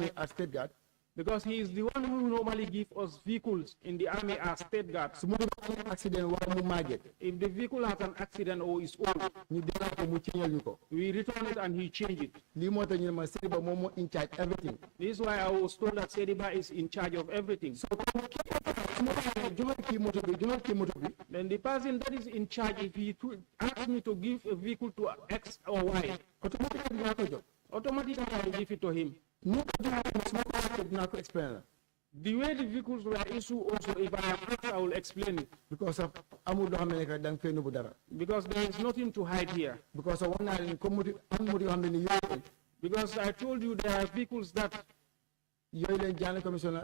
army as state guard. Because he is the one who normally gives us vehicles in the army as state guard. Su mu demee accident wala mu màgget. If the vehicle has an accident or is old, ñu delloo ko mu ceeñal ñu ko. we return it and he change it. lii moo tax ñu ne ma Seriba moom moo in charge everything. This is why I was told that Seriba is in charge of everything. So su ma waxee joxal kii moto bi joxal kii moto bi. Then the person that is in charge, if he asks me to give a vehicle to X or Y, automatically dinaa ko jox. automatically I will give it to him. nu ko joxee su ma ko waxee dinaa ko explain la. The way the vehicles were issued also, if I am asked, I will explain it. Because of amul loo xam ne que da nga fee nëbbu dara. Because there is nothing to hide here. Because of wax naa leen comme moto am moto yoo xam ne ni yooyu. Because I told you there are vehicles that yooyu leen Janne commission la.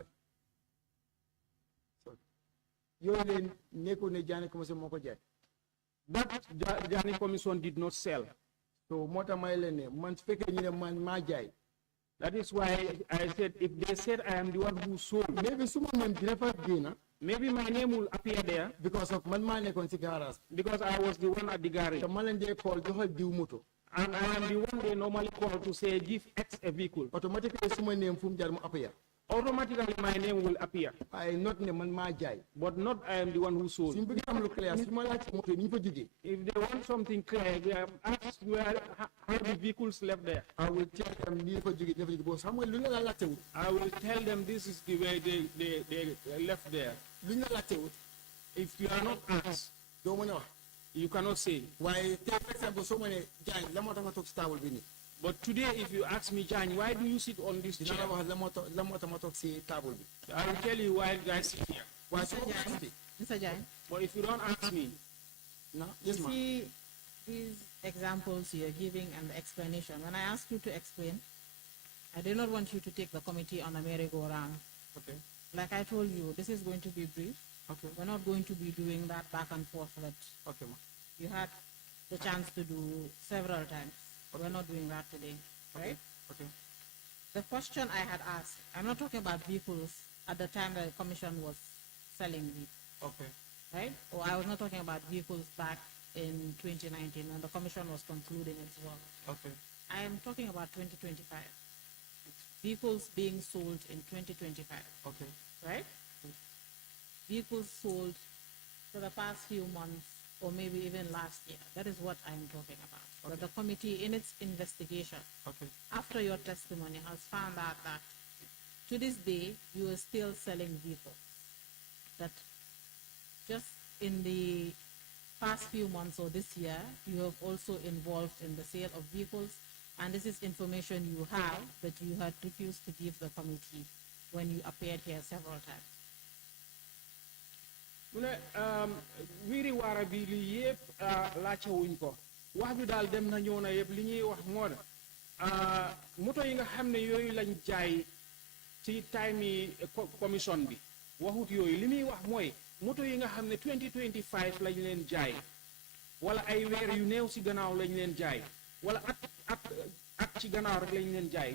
yooyu leen nekkul ne Janne commission moo ko jaay. that Janne commission did not sell. So moo tax may leen ne man su fekkee ñu ne man maa jaay. That is why I said, if they said I am the one who sold, maybe suma name dina fa génn. maybe my name will appear there. Because of man maa nekkoon si garage. Because I was the one at the garage. te ma leen dee call joxal diw moto. And I am the one they normally call to say, give X a vehicle. Automatically suma name fu mu jaar mu appear. Automatically my name will appear. I not ne man maa jaay. But not I am the one who sold. suñu bëgg am lu clair su ma laaj moto yi ñu fa jógee. If they want something clear, they have asked where how the vehicles left there. I will tell them lii fa jógee dafa jógee boo xam nga lu ñu la laajte wut. I will tell them this is the way they left there. lu ñu la laajte wut. If you are not asked, doo mën a wax. you cannot say. waaye tey par exemple soo ma ne jaay la moo tax nga toog si table bi nii. But today, if you ask me, Jan, why do you sit on this chair? dina la wax la moo tax ma toog si table bi. I will tell you why guys sit here. waaye su ma ko askee. Mr. Jain. But if you don't ask me, no, yes, ma'am. See these examples you're giving and the explanation. When I asked you to explain, I did not want you to take the committee on a merry-go-round. Okay. Like I told you, this is going to be brief. Okay. We're not going to be doing that back and forth that Okay, ma'am. you had the chance to do several times. We're not doing that today, right? Okay. The question I had asked, I'm not talking about vehicles at the time the commission was selling vehicles, Okay. right? Or I was not talking about vehicles back in 2019 when the commission was concluding its work. Okay. I am talking about 2025. Vehicles being sold in 2025, Okay. right? Vehicles sold for the past few months or maybe even last year. That is what I'm talking about. But the committee, in its investigation, Okay. after your testimony, has found out that to this day, you are still selling vehicles. That just in the past few months or this year, you have also involved in the sale of vehicles, and this is information you have that you had refused to give the committee when you appeared here several times. wiri wara bi li yépp laajte wuñ ko wax bi daal dem na ñëw na yépp li ñuy wax moo da moto yi nga xam ne yooyu lañ jaay ci time yi commission bi waxut yooyu li muy wax mooy moto yi nga xam ne 2025 lañ leen jaay wala ay weer yu néew ci gannaaw lañ leen jaay wala at ci gannaaw rek lañ leen jaay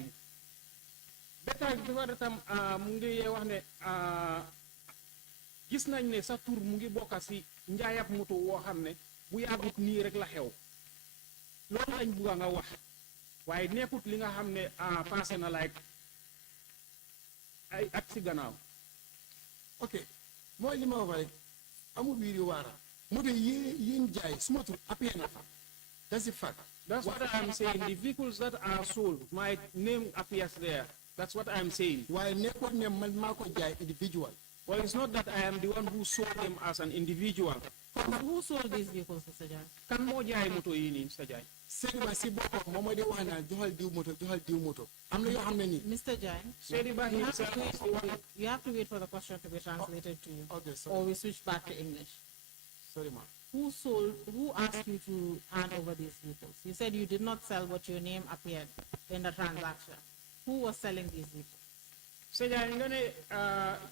bétail bi dafa tam mu ngi wax ne gis nañ ne sa tur mu ngi bokka ci njaayab moto woo xam ne bu yàggut nii rek la xew loolu lañ bugga nga wax waaye nekkut li nga xam ne passé na like ay at ci gannaaw. Ok mooy li ma wax rek amul wiiri waara moto yi yéen jaay suma tur appuyé na fa. That's the fact. That's what I'm saying. The vehicles that are sold, my name appears there. That's what I'm saying. waaye nekkul ne man maa ko jaay individual. Well, it's not that I am the one who sold them as an individual. Who sold these vehicles, Mr. Jan? Kan moo jaay moto yi nii Mr. Jaay. Seriba si boppam moom moo di wax naa joxal diw moto am na yoo xam ne nii. Mr. Jan, Seriba himself is the one. you have to wait for the question to be translated to you. Okay, sorry. Or we switch back to English. Sorry, ma'am. Who asked you to hand over these vehicles? You said you did not sell, but your name appeared in the transaction. Who was selling these vehicles? Sëñ nga ne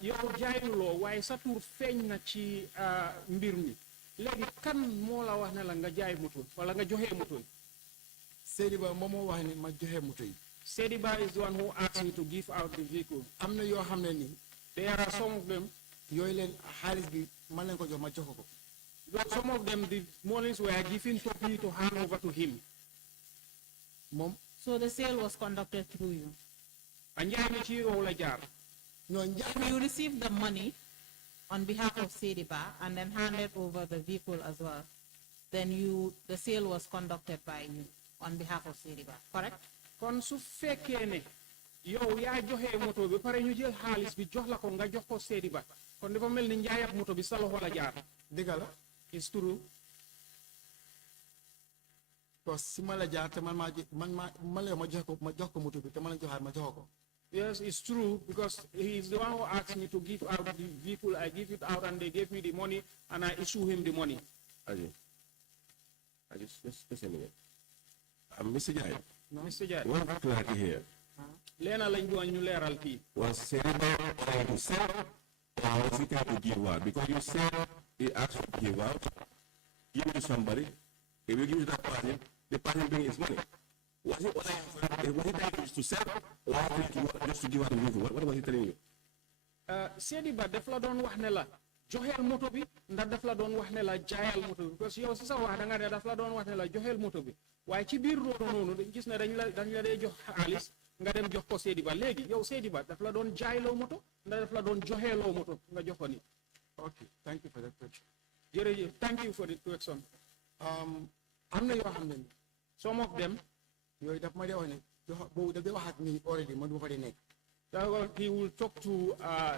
yow jaayuloo waaye sa tur feeñ na ci mbir mi léegi kan moo la wax ne la nga jaay moto wala nga joxe moto yi. Seriba moom moo wax ne ma joxe moto yi. Seriba is the one who asked me to give out the vehicle. am na yoo xam ne nii. There are some of them. yooyu leen xaalis bi man leen ko jox ma jox ko. Some of them the monies were given to me to hand over to him. Mom. So the sale was conducted through you. Anjaay mi ci yow la jaar. No, If you receive the money on behalf of Sediba and then handed over the vehicle as well, then the sale was conducted by you on behalf of Sediba, correct? Kon su fekkee ne yow yaa joxe moto bi pare ñu jël xaalis bi jox la ko nga jox ko Sediba kon dafa mel ni njaay ak moto bi sa loxo la jaar. Dëgg la. It's true. Parce que si ma la jaar te man ma jox ko moto bi te ma la joxaat ma jox ko. Yes, it's true because he is the one who asked me to give out the vehicle. I give it out and they gave me the money and I issue him the money. Just a minute. Mr. Jai, Mr. Jai, one clarity here. Lena lañ doon ñu leeral fii. Was Sediba trying to sell or was he trying to give out? Because you said he asked you to give out, give it to somebody, if you give it to that person, the person bring his money. Was he trying to sell or was he just to give out the vehicle? What was he telling you? Sediba daf la doon wax ne la joxeel moto bi ndax daf la doon wax ne la jaayal moto bi parce que yow si sa wax da nga ne daf la doon wax ne la joxeel moto bi waaye ci biir loolu noonu dañ gis ne dañ la dee jox xaalis nga dem jox ko Sediba léegi yow Sediba daf la doon jaayloo moto ndax daf la doon joxeeloo moto nga jox ko ni. Okay, thank you for that question. Jërëjëf, thank you for the question. Am na yoo xam ne Some of them yooyu daf ma dee wax ne boobu daf dee wax ak ni already man du ma fa dee nekk. he will talk to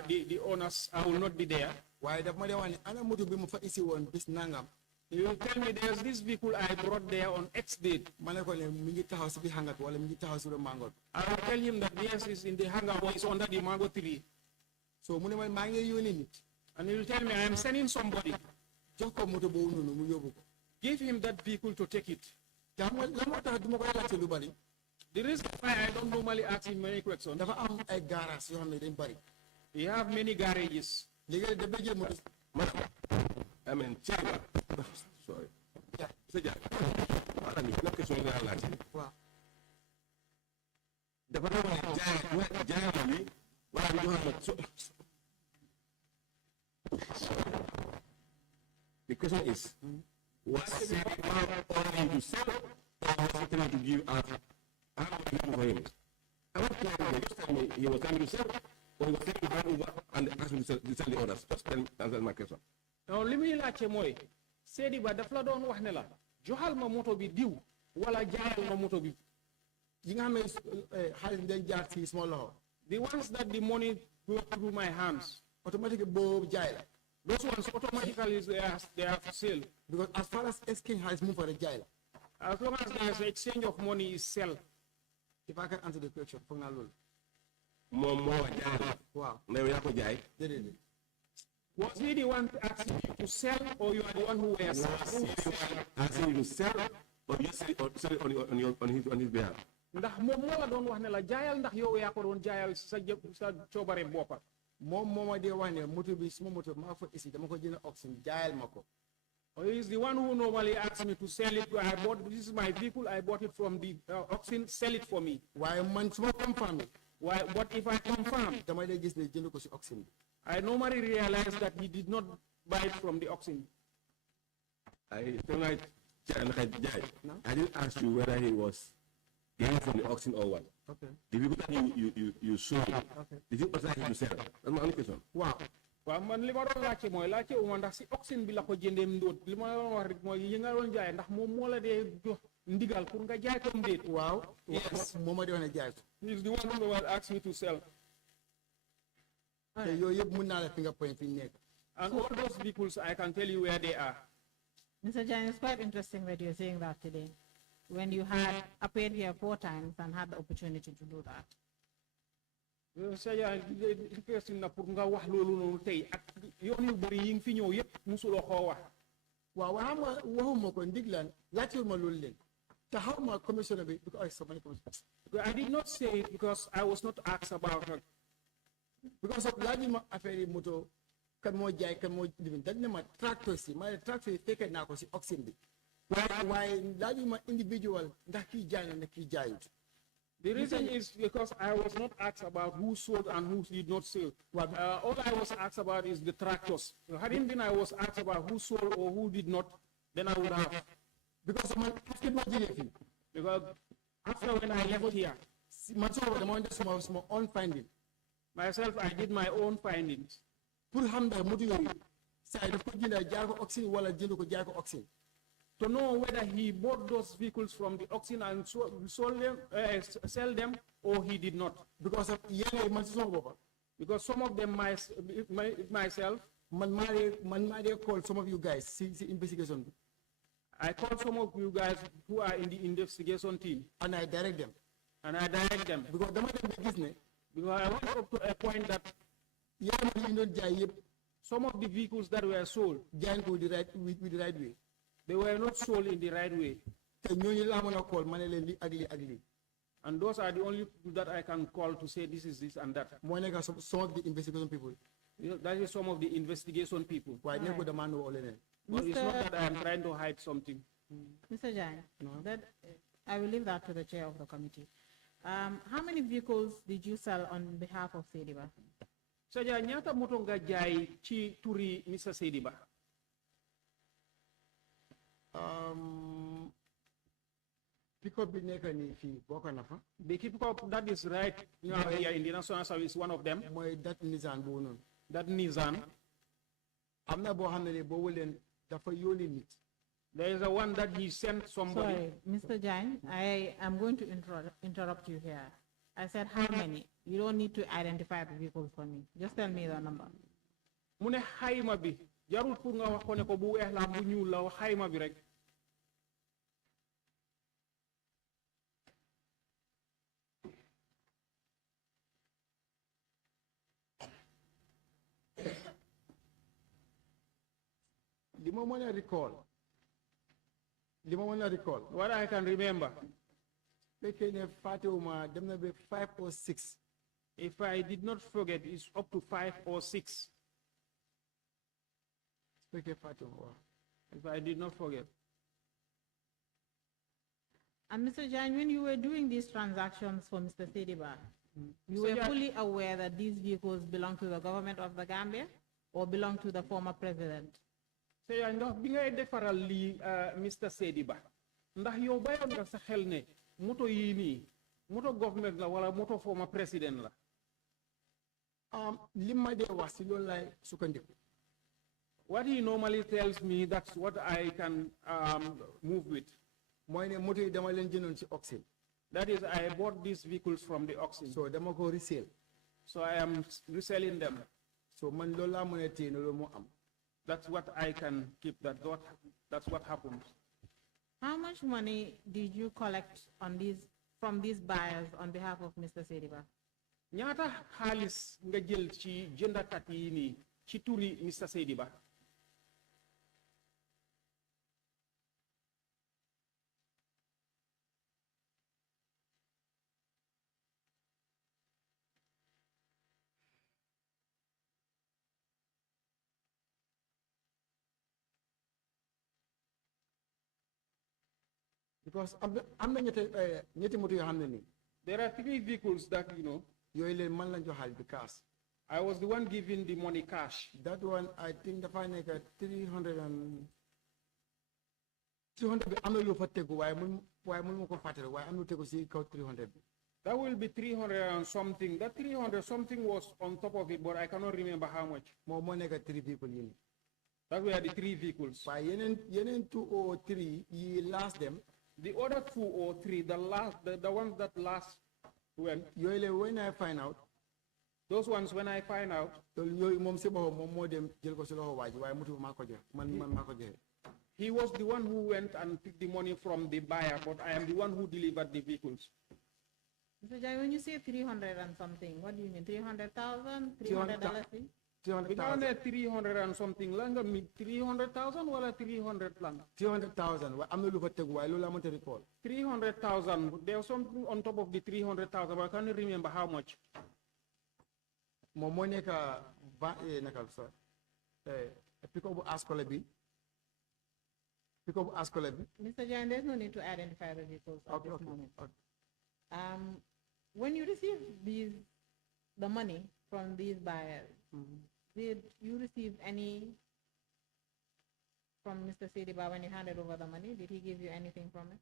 the owners. I will not be there. waaye daf ma dee wax ne ana moto bi ma fa isi woon bis nangam. He will tell me there's this vehicle I brought there on X date. ma ne ko ne mi ngi taxaw si bi hangar wala mi ngi taxaw si mango. I will tell him that yes, it's in the hangar or it's under the mango tree. So mu ne ma maa ngi yónni nit. And he will tell me I am sending somebody. jox ko moto boobu noonu mu yóbbu ko. Give him that vehicle to take it. te xam nga lan moo tax du ma koy laajte lu bari. The reason why I don't normally ask him many questions. dafa am ay garage yoo xam ne dañ bari. We have many garages. léegi daf day jël moto. I mean, sorry. Yeah. Mr. Jai, what you not question nga laaj. waaw. Dafa doon wax jaay ma bi wala ñu jox ma The question is, was Sediba ordering to sell or was he trying to give out? How do you for him? I want to know, just tell me, he was trying to sell or he was trying to hand over and ask me to sell the orders. Just tell me, answer my question. Non li muy laajte mooy Sediba daf la doon wax ne la joxal ma moto bi diw wala jaayal ma moto bi. yi nga xam ne xaalis bi day jaar si sama loxo. The ones that the money go through my hands, automatique boobu jaay la. those ones automatically they are for sale. because as far as exchange xaalis mu fa rek jaay la. As long as there is exchange of money is sell. if I can answer the question foog naa loolu. Moom moo jaay la. waaw. Ne yow yaa ko jaay. déedéet. Was he the one asking you to sell or you are the one who were selling? Asking you to sell or you sell it on his behalf. Ndax moom moo la doon wax ne la jaayal ndax yow yaa ko doon jaayal sa coobare boppa. moom moo ma dee wax ne moto bi suma moto maa fa isi dama ko jënd auction jaayal ma ko. He is the one who normally asks me to sell it. This is my vehicle. I bought it from the auction. Sell it for me. waaye man suma confirmé. Why? But if I confirm, dama dee gis ne jënd ko si auction bi. I normally realize that he did not buy it from the auction. I didn't ask you whether he was getting from the auction or what. Okay. The vehicle that you sold, Okay. did you authorize him to sell? That's my only question. waaw. Waaw man li ma doon laajte mooy laajte uma ndax si auction bi la ko jëndee ndóot li ma doon wax rek mooy yi nga doon jaay ndax moom moo la dee jox ndigal pour nga jaay ko ndéet. waaw. Yes. moo ma dee wax ne jaay ko. He is the one who was asking me to sell. te yooyu yëpp mun naa la finger point fi ñu nekk. And all those vehicles, I can tell you where they are. Mr. Jan, it's quite interesting that you're saying that today, when you had appeared here 4 times and had the opportunity to do that. Saya interesting na pour nga wax loolu noonu tey ak yoon yu bëri yi nga fi ñëw yëpp musuloo koo wax. waaw xam nga waxuma ko ndiglaan laajtewul ma loolu leen te xaw ma commissioner bi because so many commissioners. I did not say it because I was not asked about it. because of laaj ma affaire yi moto kan moo jaay kan moo lifin dañ ne ma tracteur si ma ne tracteur yi fekkee naa ko si auction bi waaye laaj ma individual ndax kii jaay na ne kii jaayut. The reason is because I was not asked about who sold and who did not sell. All I was asked about is the tractors. Hadn't been I was asked about who sold or who did not, then I would have. because man after ma jógee fii Because after when I left here, si man soo dama def suma own finding. Myself, I did my own findings. Pour xam ndax moto yooyu saa yi daf ko jënd jaay ko auction wala jënd ko jaay ko auction. To know whether he bought those vehicles from the auction and sold them, sell them, or he did not. Because of yenn man si sama boppa. Because some of them myself, man maa dee call some of you guys si investigation bi. I call some of you guys who are in the investigation team. And I direct them. Because dama dem ba gis ne. Because I went up to a point that yenn yi doon jaay yëpp. Some of the vehicles that were sold, jaay ko with the right way. They were not sold in the right way. te ñooñu laa mën a call ma ne leen lii ak lii ak lii. And those are the only people that I can call to say this is this and that. moo nekk some of the investigation people. That is some of the investigation people. waaye nekkul dama nu woo leneen. But it's not that I am trying to hide something. Mr. Jang, I will leave that to the chair of the committee. How many vehicles did you sell on behalf of Sediba? Saja nyata moto nga jaay ci turi Mr. Sediba. Pick up bi nekk nii fii bokk na fa. The pick up that is right here in the National Service, one of them. mooy that Nissan boobu noonu. That Nissan. am na boo xam ne boobu leen dafa yónni nit. There is a one that he sent somebody. Sorry, Mr. Jang, I am going to interrupt you here. I said how many? You don't need to identify the vehicles for me. Just tell me the number. Mune xayma bi jarul pour nga wax ko ne ko bu weex la bu ñuul la wax xayma bi rek. li ma mën a recall. What I can remember. fekkee ne fàttewuma dem na ba 5 or 6. If I did not forget, it's up to 5 or 6. fekkee fàttewuma waaw. If I did not forget. And Mr. Jan, when you were doing these transactions for Mr. Sediba, you were fully aware that these vehicles belong to the government of the Gambia or belong to the former president? So ya ndax bi ngay defaral li Mr. Sediba ndax yow bayoon nga sa xel ne moto yi nii moto government la wala moto former president la. li ma dee wax si loolu laay sukkandiku. What he normally tells me, that's what I can move with. mooy ne moto yi dama leen jëndoon si auction. That is, I bought these vehicles from the auction. so dama ko resale. So I am reselling them. so man loolu laa mën a téye loolu moo am. That's what I can keep. That's what happened. How much money did you collect from these buyers on behalf of Mr. Sediba? Ñaata xaalis nga jël ci jëndakat yi nii ci turi Mr. Sediba? because am na ñetti moto yoo xam ne nii. There are 3 vehicles that, yooyu leen man lañ jox xaalis bi cash. I was the one giving the money cash. That one, I think dafa nekk 300 bi am na lu fa tegu waaye mun ma ko fàttali waaye am na lu tegu si kaw 300 bi. That will be 300 and something. That 300 something was on top of it, but I cannot remember how much. moo nekk 3 vehicles yi nii. That were the 3 vehicles. waaye yeneen 2 or 3 yi last them. The other 2 or 3, the ones that last when. When I find out. Those ones when I find out. He was the one who went and picked the money from the buyer, but I am the one who delivered the vehicles. So when you say 300 and something, what do you mean? 300,000? $300? 300 and something. 300,000 or 300 lang? 300,000. I'm not looking at why Lola Monte recall. 300,000. There was something on top of the 300,000, but I can't remember how much. Momoneka Nakalsa. Pick up Ascolabi. Mr. Jan, there's no need to identify the vehicles at this moment. Okay. When you receive the money from these buyers, did you receive any from Mr. Sediba when you handed over the money? Did he give you anything from it?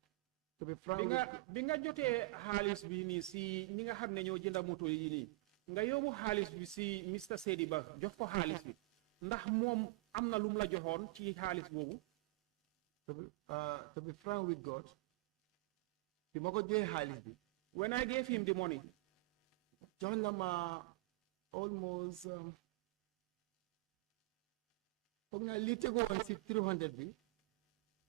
To be frank, bi nga jotee xaalis bi nii si ñi nga xam ne ñoo jënda moto yi nii nga yóbbu xaalis bi si Mr Sedi Ba jox ko xaalis bi ndax moom am na lu mu la joxoon ci xaalis boobu. To be frank with God, bi ma ko joxee xaalis bi. When I gave him the money, jox na ma almost foog naa lii tegu woon si 300 bi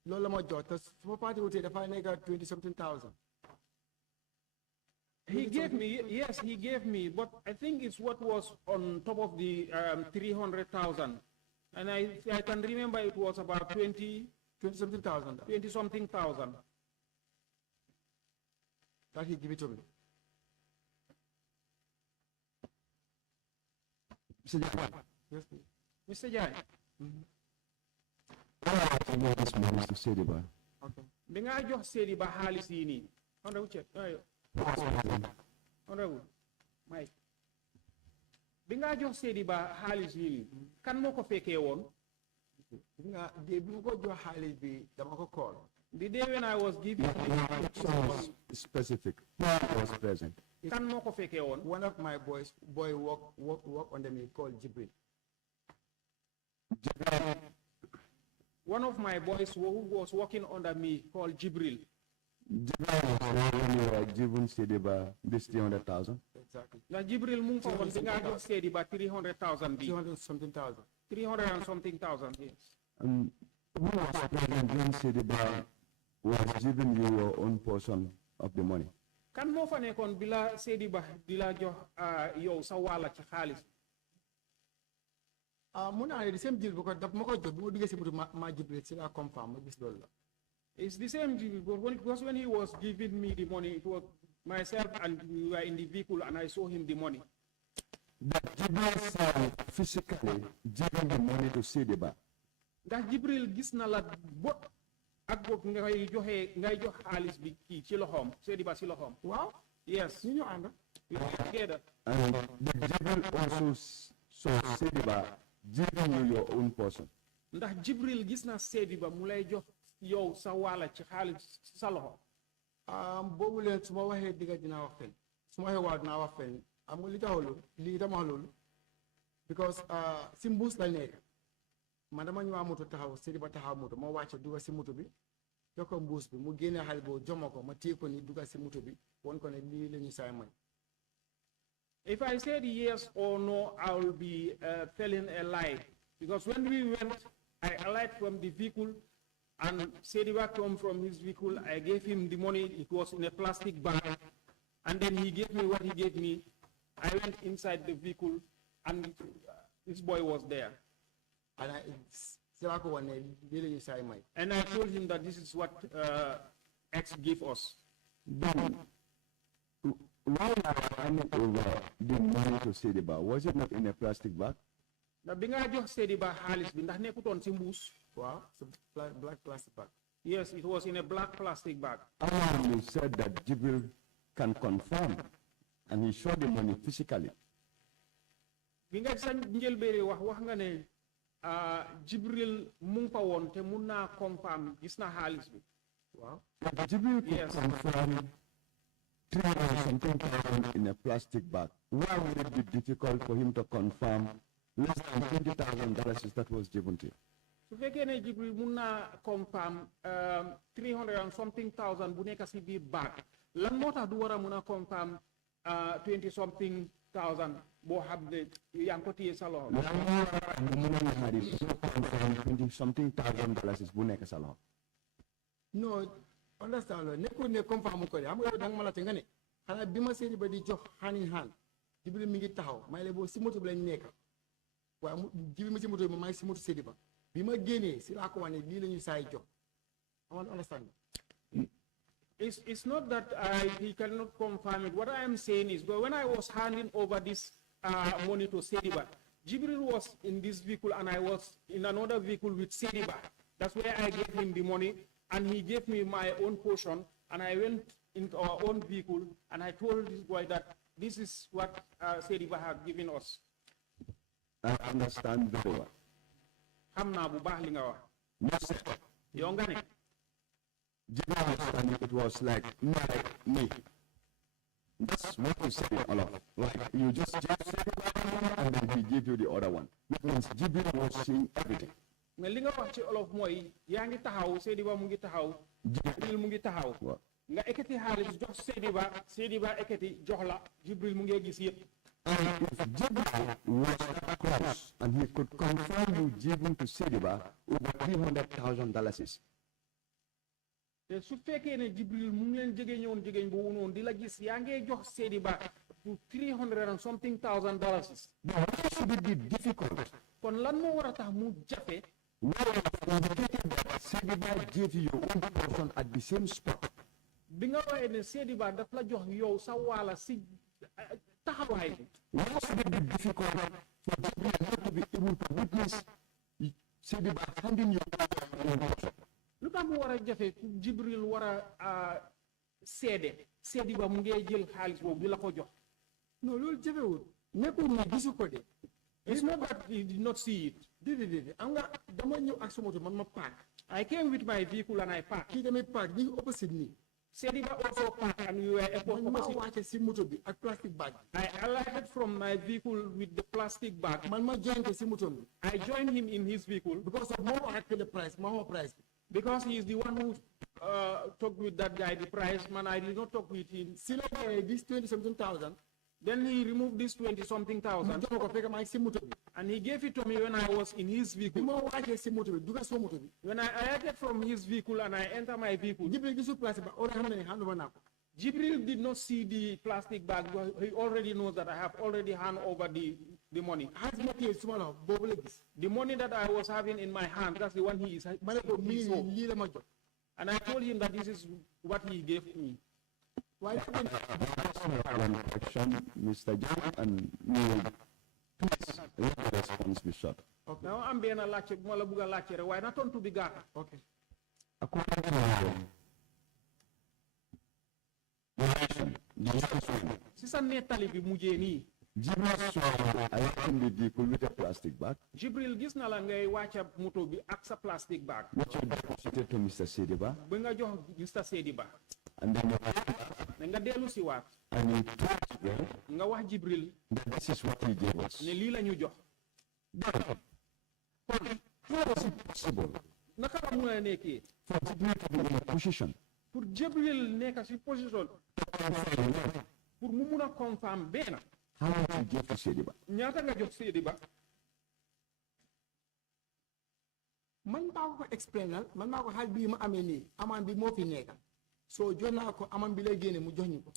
loolu la ma jox te su ma parti wutee dafa nekk 20 something thousand. He gave me, yes, he gave me, but I think it's what was on top of the 300,000. And I can remember it was about 20 something thousand. 20 something thousand. That he give it to me. Mr. Jai. Yes, please. Mr. Jai. I want to know this money to Sedi Ba. Okay. Bi nga jox Sedi Ba xaalis yi nii. Honorable Check. Honorable Mike. Bi nga jox Sedi Ba xaalis yi nii. Kan moo ko fekkee woon? Nga de bi ma ko jox xaalis bi dama ko call. The day when I was giving So specific. Who was present? kan moo ko fekkee woon? One of my boys work under me called Jibril. One of my boys who was working under me called Jibril. When you were given Sedi Ba this 300,000. Exactly. Now Jibril mu ngi fa woon bi nga jox Sedi Ba 300,000 bi. 300 something thousand. 300 and something thousand, yes. Who was present when Sedi Ba was giving you your own portion of the money? Kan moo fa nekkoon bi la Sedi Ba di la jox yow sa wàlla ci xaalis? Mun naa ne the same deal because daf ma ko jox bi ma duggee si moto ma Jibril si la confirm ma gis loolu la. It's the same deal because when he was giving me the money, it was myself and we were in the vehicle and I saw him the money. That Jibril saw physically giving the money to Sedi Ba. Ndax Jibril gis na la bot ak bot ngay jox xaalis bi kii ci loxoom Sedi Ba ci loxoom. Waaw. Yes. ñu ànd. We were together. And the Jibril also saw Sedi Ba giving you your own portion. Ndax Jibril gis na Sedi Ba mu lay jox yow sa wàlla ci xaalis sa loxo. Boobu leen su ma waxee digga dinaa wax fen su ma waxee waaw dinaa wax fen am nga li taxaw loolu lii dama wax loolu because si mbuus la nekk man dama ñëwaat moto taxaw Sedi Ba taxaw moto ma wàcce duga si moto bi jox ko mbuus bi mu génnee xaalis boobu jox ma ko ma téye ko ni duga si moto bi won ko ne lii la ñu saay may. If I said yes or no, I will be telling a lie. Because when we went, I alighted from the vehicle and Sedi Ba came from his vehicle. I gave him the money. It was in a plastic bag. And then he gave me what he gave me. I went inside the vehicle and this boy was there. And I told him that this is what X gave us. Then, while you were handing over the money to Sedi Ba, was it not in a plastic bag? Na bi nga jox Sedi Ba xaalis bi ndax nekkutoon si mbuus. Wow, it's a black plastic bag. Yes, it was in a black plastic bag. You said that Jibril can confirm, and he showed the money physically. Bi nga sa njëlbéere wax nga ne Jibril mu ngi fa woon te mun naa confirm gis na xaalis bi. Wow. If Jibril could Yes. confirm 300,000 in a plastic bag, why would it be difficult for him to confirm less than $20,000 that was given to you? Su fekkee ne Jibril mun naa confirm 300 and something thousand bu nekk si biir bag lan moo tax du war a mun a confirm 20 something thousand boo xam ne yaa ngi ko téye sa loxo. $20-something bu nekk sa loxo. No, understand lo nekkul ne confirm ko de xam nga yow danga ma laajte nga ne xanaa bi ma Sedi Ba di jox hand in hand Jibril mi ngi taxaw may la boo si moto bi lañ nekk waaye Jibril ma si moto bi maa ngi si moto Sedi Ba bi ma génnee si laa ko wax ne lii la ñu saay jox I want to understand. It's not that he cannot confirm it. What I am saying is, but when I was handing over this money to Sedi Ba, Jibril was in this vehicle and I was in another vehicle with Sedi Ba. That's where I gave him the money and he gave me my own portion and I went into our own vehicle and I told this boy that this is what Sedi Ba had given us. I understand very well. Xam naa bu baax li nga wax. You said Yow nga ne Jibril was standing, it was like me. That's what you said in Olaf. Like you just gave one and then he gave you the other one. Which means Jibril was seeing everything. nga li nga wax ci olof mooy yaa ngi taxaw Seydiba mu ngi taxaw Jibril mu ngi taxaw nga ekati xaalis jox Seydiba ekati jox la Jibril mu ngi gis yëpp. And if Jibril was that close and he could confirm you giving to Seydiba over $300,000. te su fekkee ne Jibril mu ngi leen jigéen boobu noonu di la gis yaa ngi jox Seydiba to $300 and something thousand. Then why should it be difficult? kon lan moo war a tax mu jafe. Well, indicated that Seydiba gave you your own portion at the same spot. bi nga waxee ne Seydiba daf la jox yow sa waala si taxawaay bi. Why should it be difficult for Jibril not to be able to witness Seydiba handing you your own portion? lu tax mu war a jafe Jibril war a seede Seydiba mu ngi jël xaalis boobu di la ko jox. non loolu jafewul nekkul ne gisu ko de. It's not that he did not see it. déedéet am nga dama ñëw ak sama moto man ma park. I came with my vehicle and I parked. kii tamit park ñu ngi opposite nii. Seydiba also parked and we were man maa opposite. wàcce si moto bi ak plastic bag. I alighted from my vehicle with the plastic bag. man ma jointe si moto bi. I joined him in his vehicle because of moo wax ak the price ma wax price bi. because he is the one who talked with that guy the price. Man, I did not talk with him. si la this 20-something thousand. Then he removed this 20-something thousand jox ma ko fekk maa ngi si moto bi. and he gave it to me when I was in his bi vehicle. ma wàccee si moto bi dugal soo moto bi. When I alighted from his vehicle and I enter my vehicle, Jibril gisul place ba or xam na ne handuma naa ko. Jibril did not see the plastic bag, but he already knows that I have already handed over the money. xaalis ma téye suma loxo boobu la gis. The money that I was having in my hand, that's the one he is. ma ne ko he saw. lii la ma jox. And I told him that this is what he gave me. waaye One question, Mr. John, and please let the response be short. Now I'm being a lecture, Molabuga lecture, why not on to be got? ok. According to narration, the narration, Sisa netali bi mujé ni. Jibril saw I in the vehicle with a plastic bag, Jibril gis na la ngay wacca moto bi ak sa plastic bag. which you deposited to Mr. Seydiba, Ba nga jox Mr. Seydiba. and then Nga delu ci wat. and he told Jibril Nga wax Jibril that this is what he gave us. ne li lañu jox. Then, how was it possible Naka la mëna nekké for Jibril to be in a position pour Jibril nekk ci position to confirm what? pour mu mëna confirm ben How much he gave to Seydiba? ñaata nga jox Seydiba. man maa ko explainal man maa ko xaal bii ma amee nii amaan bi moo fi nekka soo jox naa ko amaan bi lay génne mu jox ñu ko.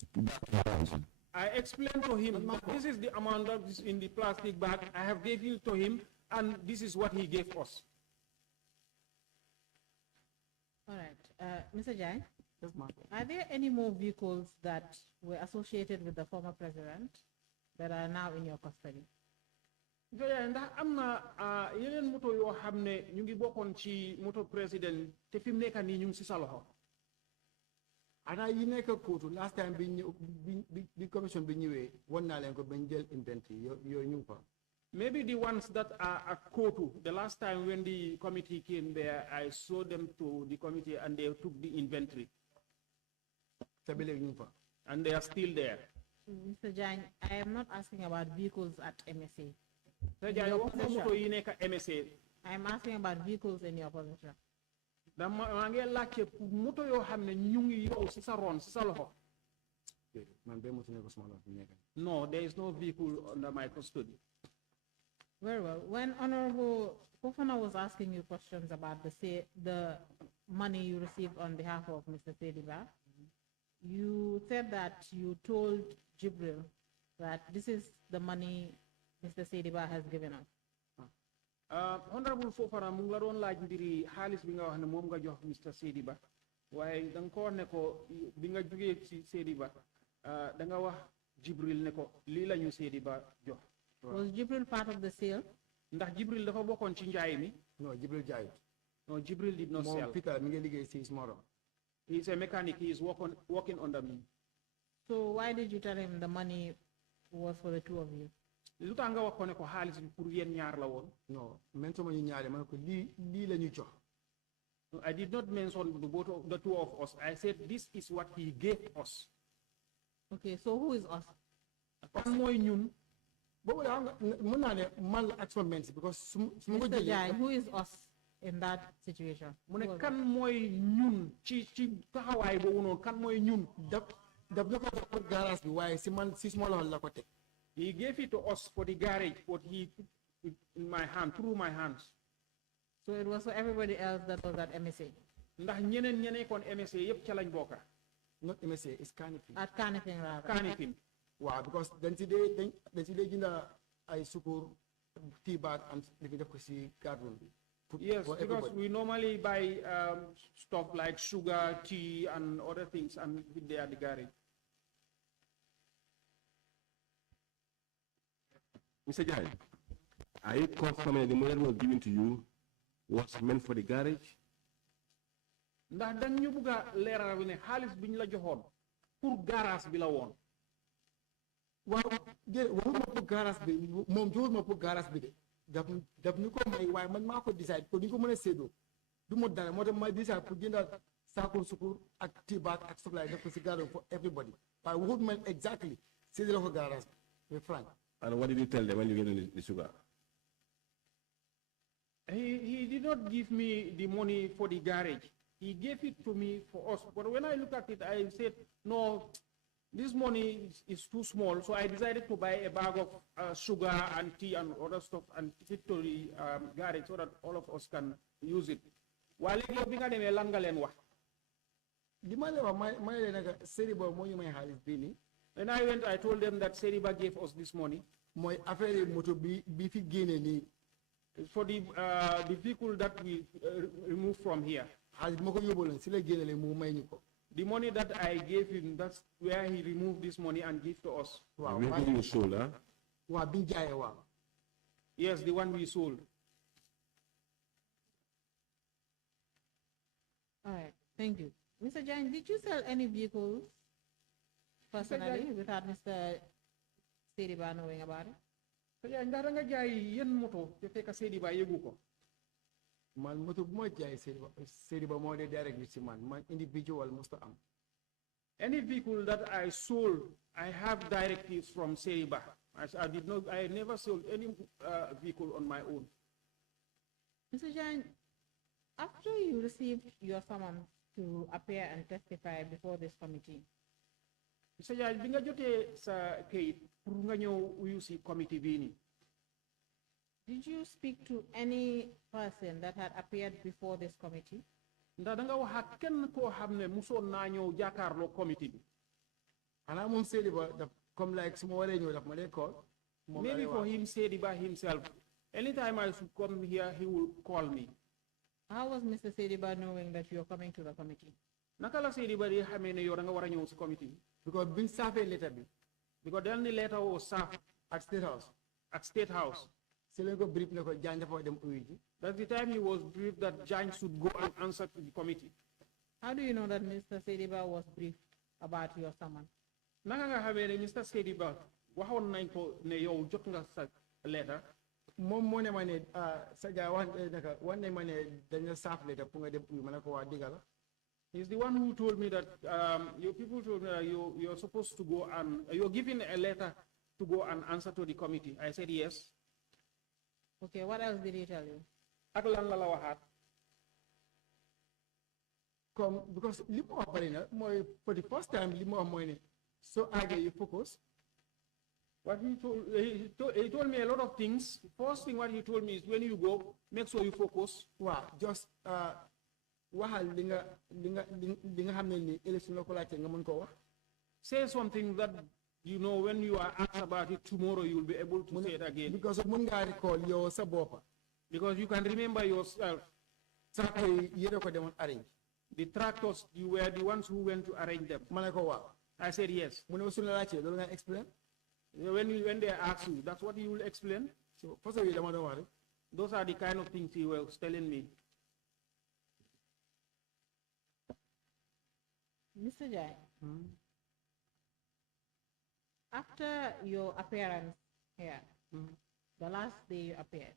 I explained to him that this is the amount that is in the plastic bag. I have gave it to him and this is what he gave us. All right. Mr. Jai, Yes, ma'am. are there any more vehicles that were associated with the former president that are now in your custody? Joya ndax am na yeneen moto yoo xam ne ñu ngi bokkoon ci moto président te fi mu nekk nii ñu ngi si sa loxo. ana yi nekk kóotu last time bi ñëw bi commission bi ñëwee won naa leen ko bañ jël inventory yooyu ñu ngi fa. Maybe the ones that are at Kotu, the last time when the committee came there, I showed them to the committee and they took the inventory. te ba léegi ñu ngi fa. And they are still there. Mr. Jain, I am not asking about vehicles at MSA. So, Jai, your what possession. moto yi nekk MSA? I am asking about vehicles in your possession. Maa ngi laajte moto yoo xam ne ñu ngi yow si sa ron si sa loxo. man ba moto nekk suma loxo nekk. No, there is no vehicle under my custody. Very well. When Honorable Fofana was asking you questions about the money you received on behalf of Mr. Sediba, you said that you told Jibril that this is the money Mr. Sediba has given us. Honorable Fofana mu ngi la doon laaj mbiri xaalis bi nga wax ne moom nga jox Mr. Sediba waaye da nga ko wax ne ko bi nga jógee ci Sediba da nga wax Jibril ne ko lii la ñu Sediba jox. Was Jibril part of the sale? Ndax Jibril dafa bokkoon ci njaay mi. non Jibril jaayut. No, Jibril did not sell. moom Peter mi ngi liggéey si morom. He is a mechanic. He is working under me. So why did you tell him the money was for the two of you? Lu tax nga wax ko ne ko xaalis bi pour yéen ñaar la woon. non même sama ñu ñaare ma ne ko lii la ñu jox I did not mention the two of us. I said this is what he gave us. Okay, so who is us? Kan mooy ñun. But mën naa ne man la experiment because su ma ko Mr. jëlee Jai, who is us in that situation? Mu ne kan mooy ñun ci taxawaay boobu noonu kan mooy ñun. daf ñu ko jox pour garage bi waaye si man si suma loxo la ko teg. He gave it to us for the garage, but he put it in my hand, through my hands. So it was for everybody else that was at MSA? Ndax ñeneen kon MSA yëpp ca lañ bokka. Not MSA, it's Kanifing. At Kanifing rather. Kanifing. Wow, because dañ si dee jënda ay sukur, tea bag and dafi def ko si garden bi. Yes, because we normally buy stuff like sugar, tea, and other things, and put there at the garage. Mr. Jai, are you confirming the money that was given to you was meant for the garage? Ndax dañ ñu bëgg a leeral ne xaalis bi ñu la joxoon pour garage bi la woon. waaw déedéet waxuma pour garage bi moom joxul ma pour garage bi de daf ñu ko may waaye man maa ko decide ko ni ko mën a séddoo du ma dara moo tax ma decide pour jëndal saako sukur ak tibaak ak supply def ko si garage for everybody waaye waxut man exactly séddale ko garage bi frank. And what did you tell them when you gave them the sugar? He did not give me the money for the garage. He gave it to me for us. But when I look at it, I said, no, this money is too small. So I decided to buy a bag of sugar and tea and other stuff and take it to the garage so that all of us can use it. While you being a lan nga len wax. Di ma leen wax may leen nag Seriba moo ñu may xaalis bii nii. When I went, I told them that Seriba gave us this money. Mooy affaire moto bi fi génne nii. For the vehicle that we removed from here. xaalis bi ma ko yóbbuwoon si la génne leen mu may ñu ko. The money that I gave him, that's where he removed this money and gave to us. Wow. The vehicle you sold, huh? Wow, bi jaayee waaw. Yes, the one we sold. All right, thank you. Mr. Jain, did you sell any vehicles personally without Mr. Seriba knowing about it? So yeah, ndax nga jaay yen moto te fekk Seriba yegu ko. Man moto bu ma jaay Seriba moo dee direct bi si man individual musta am. Any vehicle that I sold, I have directives from Seriba. I never sold any vehicle on my own. Mr. Jain, after you received your summons to appear and testify before this committee, Mr. Jain, bi nga jotee sa kayit pour nga ñëw uyu si committee bii nii. did you speak to any person that had appeared before this committee? Ndax da nga wax ak kenn koo xam ne musoon naa ñëw jàkkaarloo committee bi. Xanaa moom Seriba daf comme like su ma waree ñëw daf ma dee call. Maybe for him, Seriba himself. Anytime I should come here, he will call me. How was Mr. Seriba knowing that you're coming to the committee? Naka la Seriba di xamee ne yow da nga war a ñëw si committee bi. Because biñ saafee letter bi. Because then the letter was served at State House. At State House. Si lañ ko brief ne ko Jaañ dafa dem uyu ji. That's the time he was briefed that Jaañ should go and answer to the committee. How do you know that Mr. Seriba was briefed about your summons? Naka nga xamee ne Mr. Seriba waxoon nañ ko ne yow jot nga sa letter. Moom moo ne ma ne sa jaay wax nañ ma ne dañ la saaf letter pour nga dem uyu ma ne ko waa digga la. He's the one who told me that your people told me that you're supposed to go and you're given a letter to go and answer to the committee. I said yes. Okay, what else did he tell you? Ak lan la waxaat. Comme because li ma wax bari na mooy for the first time li ma wax mooy ne so àggee you focus. What he told me a lot of things. First thing what he told me is when you go, make sure you focus. Wow, just waxal li nga xam ne ni élection la ko laajte nga mën koo wax. Say something that you know when you are asked about it tomorrow you will be able to say it again. Because mën ngaa recall yow sa boppa. Because you can remember yourself. Tractor yi yéen ko demoon arrange. The tractors, you were the ones who went to arrange them. Ma ne ko waaw. I said yes. Mu ne suñu la laajte loolu nga explain. When they ask you, that's what you will explain. So first of all, dama doon wax rek. Those are the kind of things he was telling me. Mr. Jai, after your appearance here, the last day you appeared,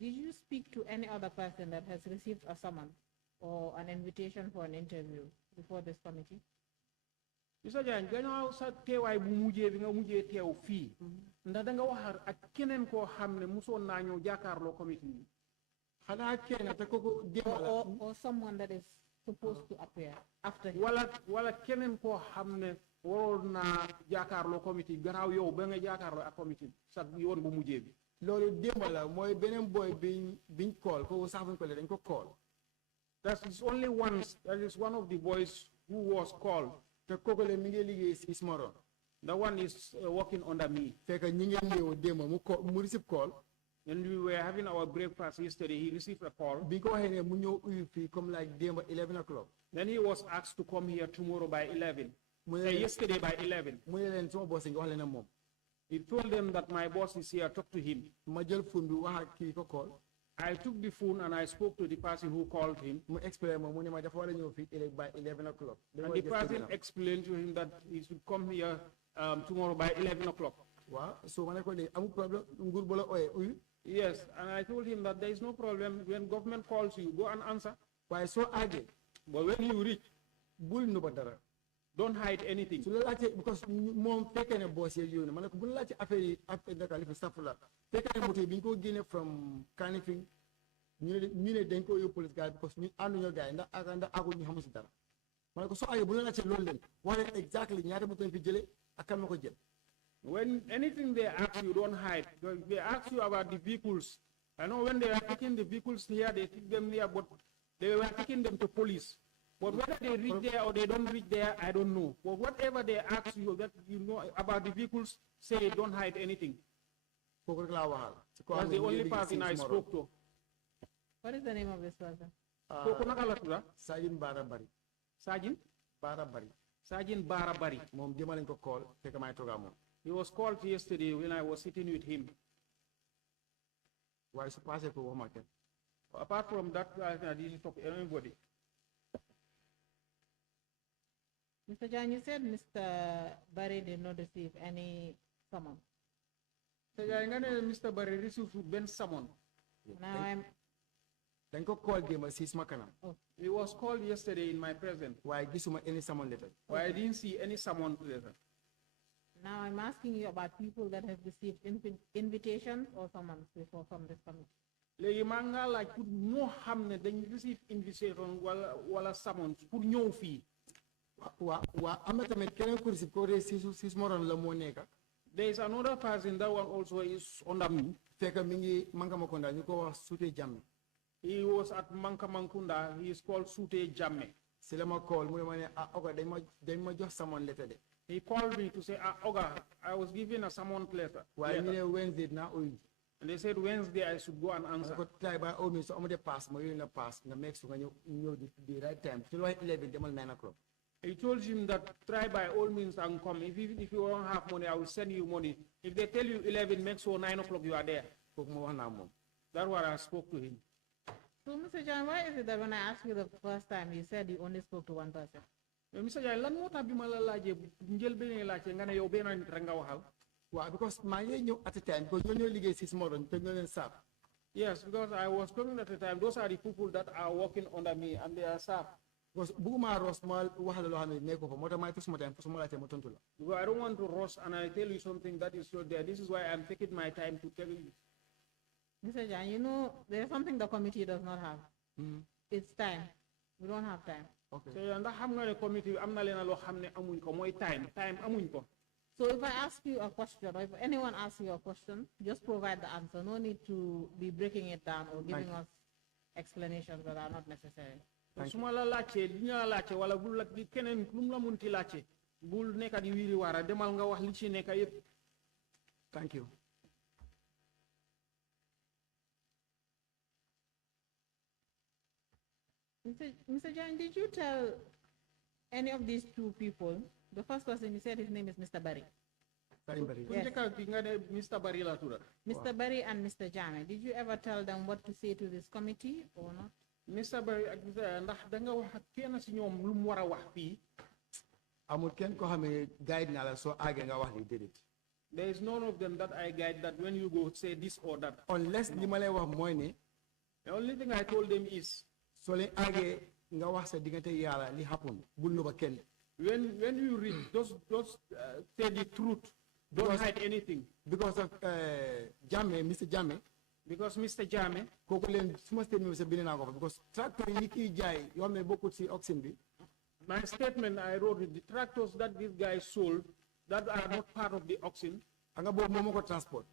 did you speak to any other person that has received a summons or an invitation for an interview before this committee? Mr. Jan, gannaaw sa teewaay bu mujjee bi nga mujjee teew fii ndax da nga wax ak keneen koo xam ne musoon naa ñëw jàkkaarloo committee bi xanaa kenn te kooku démb la Or someone that is supposed to appear after him? wala keneen koo xam ne waroon naa jàkkaarloo committee gannaaw yow ba nga jàkkaarloo ak committee sa yoon bu mujjee bi loolu démb la mooy beneen boy biñ call kooku sax buñ ko dañ ko call. That is only once. That is one of the boys who was called. te kooku le mi ngi liggéey si Ismoro. The one is working under me. fekk ñi ngeen ñëw démb mu receive call. When we were having our breakfast yesterday, he received a call. bi ko waxee ne mu ñëw uyu fii comme like démb 11 o'clock. Then he was asked to come here tomorrow by 11. Yesterday by 11. mu ne leen sama boss nga wax leen ak moom. He told them that my boss is here, talk to him. ma jël phone bi wax ak kii ko call. I took the phone and I spoke to the person who called him. mu explain ma mu ne ma dafa war a ñëw fii by 11 o'clock. And the person explained to him that he should come here tomorrow by 11 o'clock. waaw so ma ne ko léegi amul problème nguur bu la ooyee uyu. Yes, and I told him that there is no problem. When government calls you, go and answer. waaye soo àggee. But when you reach, bul nuba dara. don't hide anything. su la laajte because moom fekkee ne boos yeeg yooyu ma ne ko bu la laajte affaire yi naka li fi safula fekkee ne moto yi bi ñu ko génne from Kanifing ñu ne dañ ko yóbbu police gars because ñu ànduñoo gars yi ndax àggul ñu xamul si dara ma ne ko soo àggee bu la laajte loolu leen wax leen exactly ñaata moto yi fi jëlee ak kan ma ko jël. When anything they ask you, don't hide. They ask you about the vehicles. I know when they are taking the vehicles here, they take them here, but they were taking them to police. But whether they reach there or they don't reach there, I don't know. But whatever they ask you that you know about the vehicles, say don't hide anything. That's the only person I spoke to. What is the name of this person? Sajin Barabari. Sajin? Barabari. Sajin Barabari. Mom dimaling ko call, take my toga. He was called yesterday when I was sitting with him. Why suppose it for market? Apart from that, I didn't talk to anybody. Mr. John, you said Mr. Barry did not receive any summon. Mr. Barry received Ben summon. Now I'm. Then go call them as his makana. Oh. He was called yesterday in my presence. Why give you any summon letter? Why I didn't see any summon letter. Now I'm asking you about people that have received invitations or summons before from this committee. Léegi maa nga laaj pour ñoo xam ne dañ receive invitation wala summons pour ñëw fii. Am na tamit keneen ku receive ko sis moron la moo nekk. There is another person that one also is under me. Fekk mi ngi Mankamakunda ñu ko wax Sute Jamme. He was at Mankamakunda. He is called Sute Jamme. Si la ma call mu ne ma ne oga dañ ma jox summon letter de. He called me to say, Oga, I was given a summon letter. Why ñu ne Wednesday na uyu. And they said Wednesday I should go and answer. Ko try by all means so am de pass ma yónnee na pass nga make sure nga ñëw the right time. Su la 11 demal 9 o'clock. He told him that try by all means and come. If you don't have money, I will send you money. If they tell you 11, make sure 9 o'clock you are there. That's what I spoke to him. So, Mr. John, why is it that when I asked you the first time, you said you only spoke to one person? Mr. John, lan moo tax bi ma la laajee njël beneen laajte nga ne yow benn nit rek nga waxal. Waaw, because maa ngi ñëw at the time because ñoo ñoo liggéey si moron te ñoo leen saaf. Yes, because I was coming at the time. Those are the people that are working under me and they are staff. Because bugguma rush ma wax la loo xam ne nekko fa moo tax may tus ma time fu ma laajte ma tontu la. Because I don't want to rush and I tell you something that is not there. This is why I'm taking my time to tell you. Mr. John, you know, there's something the committee does not have. It's time. We don't have time. Okay. So ndax xam nga ne committee am na leen loo xam ne amuñ ko mooy time amuñ ko. So if I ask you a question, or if anyone asks you a question, just provide the answer. No need to be breaking it down or giving us explanations that are not necessary. Suma la laajte li nga laajte wala bul la keneen lu mu la munti laajte bul nekk di wiiri waara demal nga wax li ci nekk yëpp. Thank you. Mr. John, did you tell any of these two people? The first person, you said his name is Mr. Barry. Yes. Mr. Barry la tura. Mr. Barry and Mr. Jame, did you ever tell them what to say to this committee or not? Mr. Barry ak ndax da nga wax ak kenn ci ñoom lu mu war a wax fii. Amul kenn ko xam ne guide na la soo àggee nga wax li déedéet. There is none of them that I guide that when you go say this or that. Unless li ma lay wax mooy ne. The only thing I told them is. So leen àggee nga wax sa diggante yàlla li happen bul nëbba kenn. When you read, just say the truth. Don't hide anything. Because of Jammeh, Mr. Jammeh. Because Mr. Jammeh. kooku leen suma statement bi sa bind naa ko fa because tractor yi kii jaay yoo xam ne bokkul si oxen bi. My statement I wrote it, the tractors that this guy sold that are not part of the auction. Anga boobu moom moo ko transport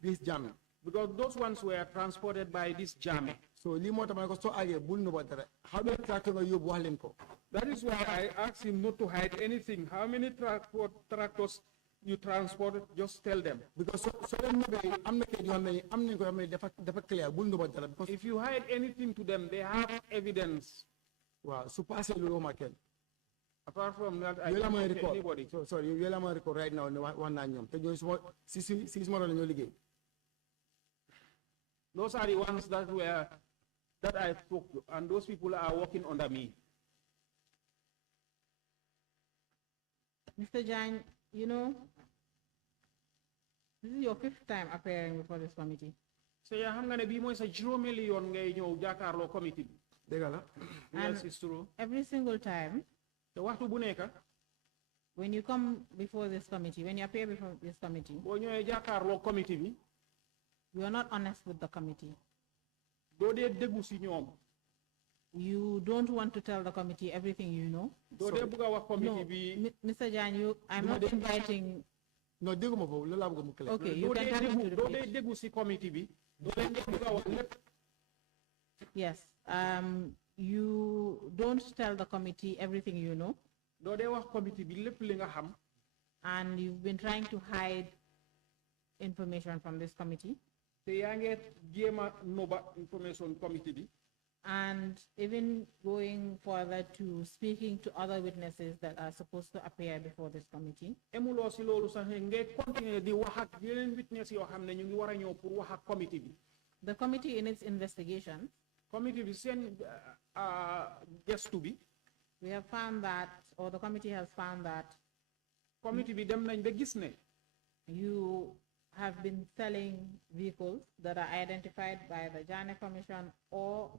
this Jammeh. Because those ones were transported by this Jammeh. So lii moo tax ma ne ko soo àggee bul nëbba dara how many tractor nga yóbbu wax leen ko. That is why I asked him not to hide anything. How many tractors you transport? Just tell them. Because so leen nëbbee am na kayit yoo xam ne am nañ ko yoo xam ne dafa clear bul nëbba dara. Because If you hide anything to them, they have evidence. waaw su passé loolu ma kenn. Apart from that, I Yooyu la don't may know record anybody. sorry yooyu la may record right now ne wax naa ñoom te ñooy suma doon la ñoo liggéey. Those are the ones that I spoke to, and those people are working under me. Mr. Jan, you know, this is your 5th time appearing before this committee. So yeah, I'm gonna be more sa juróomeeli yoon ngay ñëw jàkkaarloo committee bi. dëgg la. Yes, it's true. Every single time, te waxtu bu nekk when you come before this committee, when you appear before this committee, boo ñëwee jàkkaarloo committee bi you are not honest with the committee. doo dee déggu si ñoom. You don't want to tell the committee everything you know. doo dee bëgg a wax committee No, bi. Mr. Jan, I'm not inviting. non dégguma foofu loolu laa bëgg mu clear. Okay, you doo can dee continue déggu to doo repeat. dee déggu si committee bi. doo leen dee bëgg a wax lépp. Yes. You don't tell the committee everything you know, doo dee wax committee bi lépp li nga xam. and you've been trying to hide information from this committee. te yaa ngi jéem a noba information committee bi. And even going further to speaking to other witnesses that are supposed to appear before this committee. emuloo si loolu sax ngay continuer di wax ak yeneen witness yoo xam ne ñu ngi war a ñëw pour wax ak committee bi. The committee in its investigation, committee bi seen gestu bi. we have found that, or the committee has found that, committee bi dem nañ ba gis ne. you have been selling vehicles that are identified by the JANNEH Commission or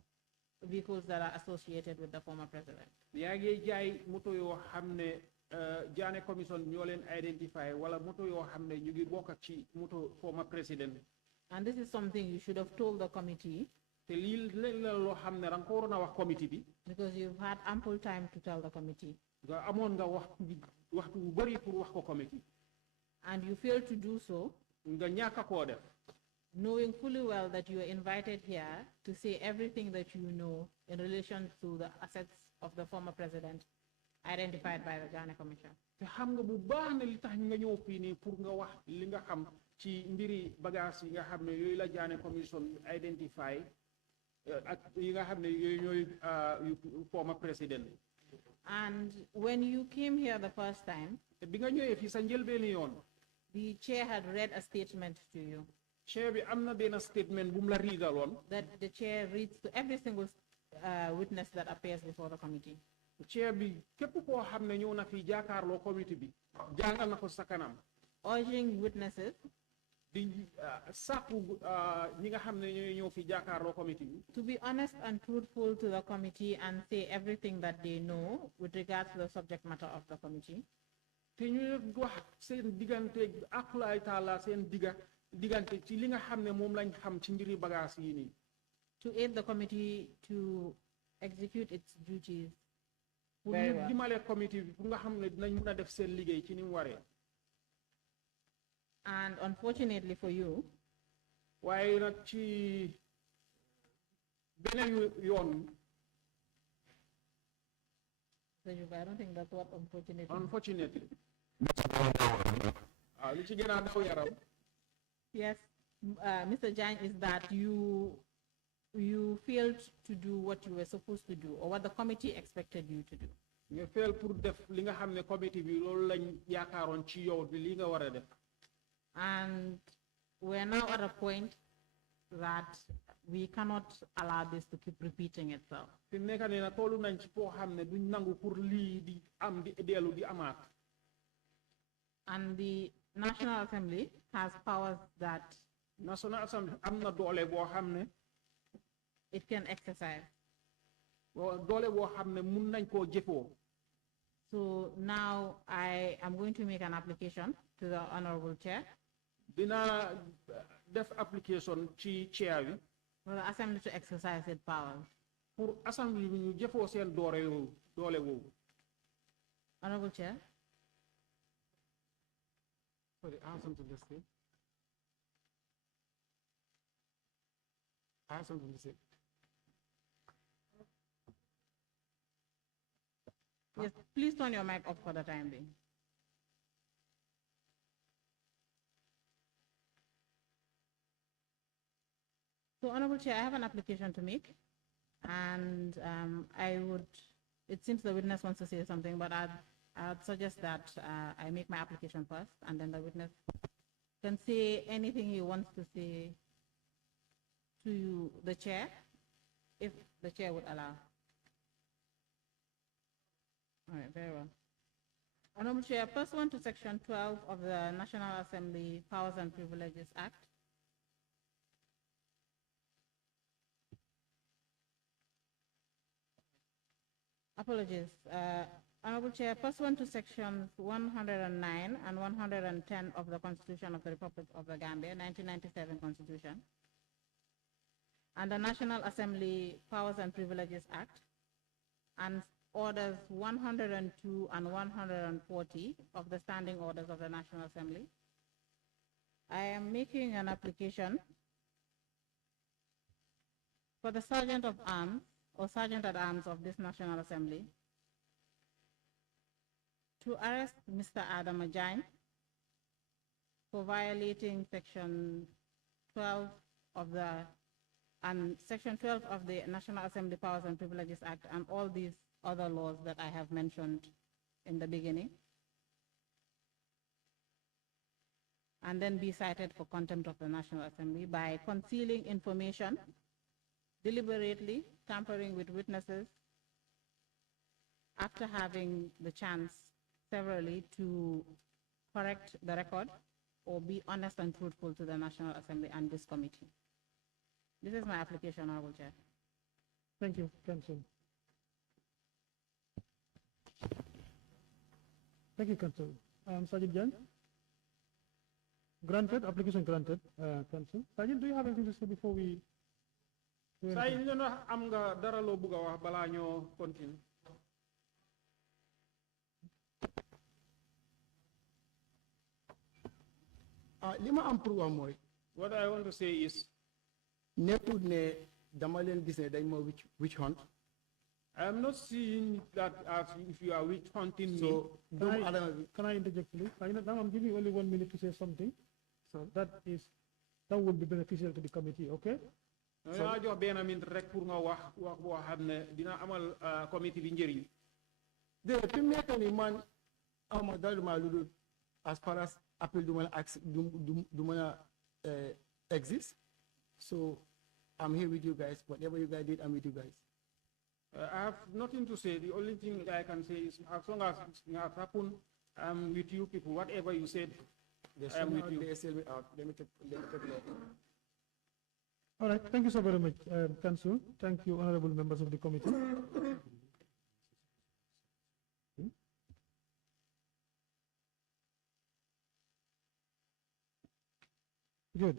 vehicles that are associated with the former president. yaa ngi jaay moto yoo xam ne JANNEH Commission ñoo leen identify wala moto yoo xam ne ñu ngi bokk ci moto former president. And this is something you should have told the committee, te lii la loo xam ne danga ko waroon a wax committee bi. because you've had ample time to tell the committee. nga amoon nga waxtu bu bëri pour wax ko committee. And you failed to do so, nga ñàkk koo def. knowing fully well that you are invited here to say everything that you know in relation to the assets of the former president identified by the JANNEH Commission. te xam nga bu baax ne li tax nga ñëw fii nii pour nga wax li nga xam ci mbiri bagage yi nga xam ne yooyu la JANNEH Commission identify ak yi nga xam ne yooyu ñooy former president. And when you came here the first time, te bi nga ñëwee fii sa njëlbeeni yoon. the chair had read a statement to you. chair bi am na benn statement bu mu la riidaloon. That the chair reads to every single witness that appears before the committee. chair bi képp koo xam ne ñëw na fii jàkkaarloo committee bi jàngal na ko sa kanam. Urging witnesses di sàkku ñi nga xam ne ñooy ñëw fii jàkkaarloo committee bi. to be honest and truthful to the committee and say everything that they know with regards to the subject matter of the committee. te ñu wax seen diggante akulaay taala seen diggante ci li nga xam ne moom lañ xam ci mbiri bagage yi nii. To aid the committee to execute its duties. pour ñu dimbale committee bi pour nga xam ne dinañ mën a def seen liggéey ci ni mu waree. And unfortunately for you, waaye nag ci beneen yoon. I don't think that's what unfortunately. Unfortunately. li ci gën a daw yaram. Yes, Mr. Jan, is that you failed to do what you were supposed to do or what the committee expected you to do. nga fail pour def li nga xam ne committee bi loolu lañ yaakaaroon ci yow bi li nga war a def. And we're now at a point that we cannot allow this to keep repeating itself. fi mu nekk nii nag tollu nañ ci foo xam ne duñ nangu pour lii di am di dellu di amaat. And the National Assembly has powers that National Assembly am na doole boo xam ne it can exercise. doole boo xam ne mun nañ koo jëfoo. So now I am going to make an application to the Honorable Chair Dina def application ci chair bi for the Assembly to exercise its powers. pour assemblée bi ñu jëfoo seen doole woowu. Honorable Chair. Sorry, I have something to say. I have something to say. Yes, please turn your mic off for the time being. So, Honorable Chair, I have an application to make, and it seems the witness wants to say something, but I'd suggest that I make my application first, and then the witness can say anything he wants to say to the chair, if the chair would allow. All right, very well. Honorable Chair, pursuant to Section 12 of the National Assembly Powers and Privileges Act, apologies. Honorable Chair, pursuant to Sections 109 and 110 of the Constitution of the Republic of the Gambia, 1997 Constitution, and the National Assembly Powers and Privileges Act, and Orders 102 and 140 of the Standing Orders of the National Assembly, I am making an application for the Sergeant of Arms or Sergeant at Arms of this National Assembly to arrest Mr. Adam Ajay for violating Section 12 of the Section 12 of the National Assembly Powers and Privileges Act and all these other laws that I have mentioned in the beginning, and then be cited for contempt of the National Assembly by concealing information, deliberately tampering with witnesses, after having the chance severally to correct the record or be honest and truthful to the National Assembly and this committee. This is my application, Honorable Chair. Thank you, Council. Thank you, Council. Sergeant Jan? Granted, application granted, Council. Sergeant, do you have anything to say before we? Saa yi ñu wax am nga dara loo bëgg a wax balaa ñoo continue. Li ma am pour wax mooy. What I want to say is. nekkul ne dama leen gis ne dañ ma witch hunt. I am not seeing that as if you are witch hunting me. So can I interject, please? Now I'm giving you only 1 minute to say something. So that would be beneficial to the committee, okay? So jox benn minute rek pour nga wax boo xam ne dina amal committee bi njëriñ. De fi mu nekk nii man awma dara ma lu dul as far as appel du mën a exist. So I'm here with you guys. Whatever you guys did, I'm with you guys. I have nothing to say. The only thing I can say is as long as it has happened, I'm with you people. Whatever you said, I'm with you. They sell me out. Let me take it out. All right. Thank you so very much, Council. Thank you, honorable members of the committee. Good.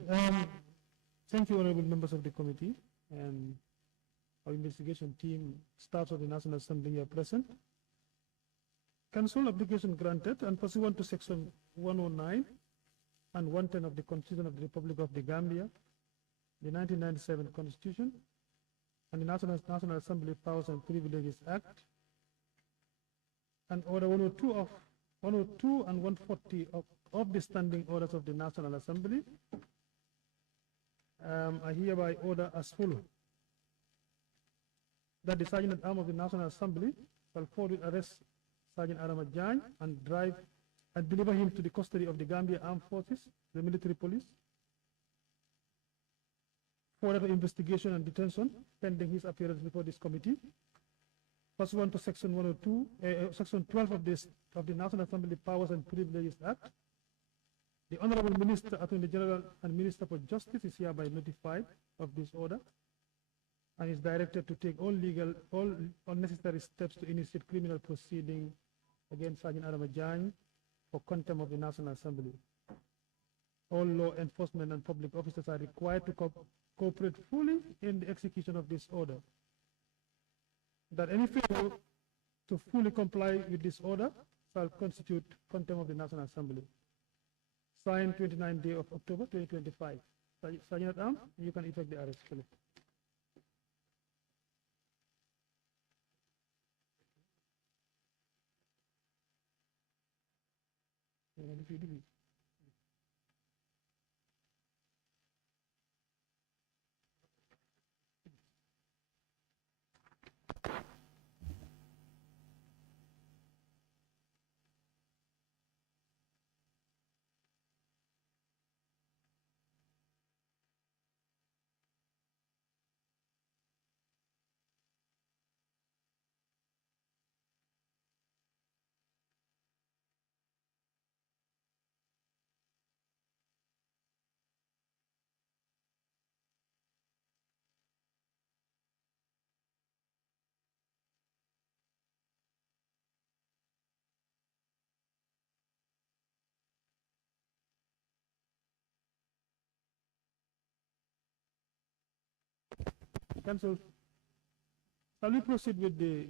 Thank you, honorable members of the committee and our investigation team, staff of the National Assembly are present. Council application granted and pursuant to Section 109 and 110 of the Constitution of the Republic of the Gambia, the 1997 Constitution, and the National Assembly Powers and Privileges Act, and Order 102 and 140 of the Standing Orders of the National Assembly, I hereby order as follows: that the Sergeant at Arms of the National Assembly shall forthwith arrest Sergeant Adam Ajay and drive and deliver him to the custody of the Gambia Armed Forces, the military police, for further investigation and detention pending his appearance before this committee. Pursuant to Section 102, Section 12 of the National Assembly Powers and Privileges Act, the Honorable Minister, Attorney General, and Minister for Justice is hereby notified of this order. and is directed to take all unnecessary steps to initiate criminal proceeding against Sergeant Adama Jane for contempt of the National Assembly. All law enforcement and public officers are required to cooperate fully in the execution of this order. That any failure to fully comply with this order shall constitute contempt of the National Assembly. Signed 29th day of October 2025. Sergeant at Arms, you can effect the arrest, please. Council, shall we proceed with the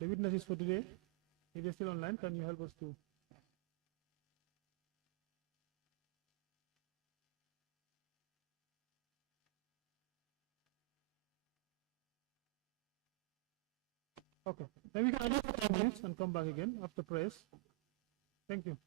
witnesses for today? If they're still online, can you help us to? Okay, then we can adjourn for 10 minutes and come back again after prayers. Thank you.